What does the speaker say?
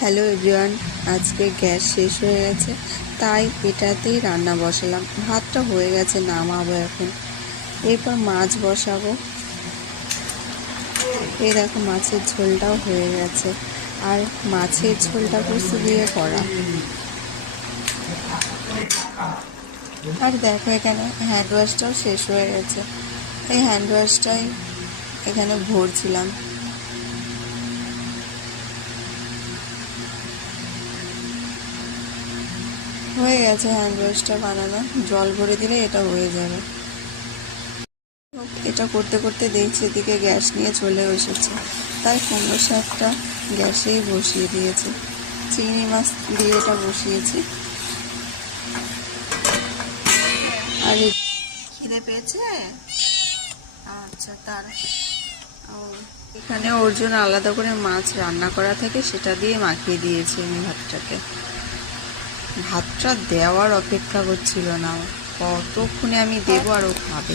Hello everyone, আজকে gas শেষ হয়ে গেছে তাই এটাতেই রান্না বসালাম। ভাতটা হয়ে গেছে, নামাবো এখন। এরপর মাছ বসাবো। এই দেখো মাছের ঝোলটাও হয়ে গেছে, আর মাছের ঝোলটা কষু দিয়ে করা। আর দেখো এখানে হ্যান্ড ওয়াশটাও শেষ হয়ে গেছে, এই হ্যান্ড ওয়াশটাই এখানে ভরছিলাম। হয়ে গেছে হ্যান্ড ওয়াশটা বানানো, জল ভরে দিলে এটা হয়ে যাবে। এটা করতে করতে দেখছি এদিকে গ্যাস নিয়ে চলে এসেছে, তাই কুমড়ো শাকটা গ্যাসেই বসিয়ে দিয়েছি। চিংড়ি মাছ দিয়ে এটা বসিয়েছি। আর খিদে পেয়েছে, আচ্ছা তার এখানে ওর জন্য আলাদা করে মাছ রান্না করা থাকে, সেটা দিয়ে মাখিয়ে দিয়েছি আমি ভাতটাকে। ভাতটা দেওয়ার অপেক্ষা করছিল না, কতক্ষণে আমি দেবো আর ও খাবে।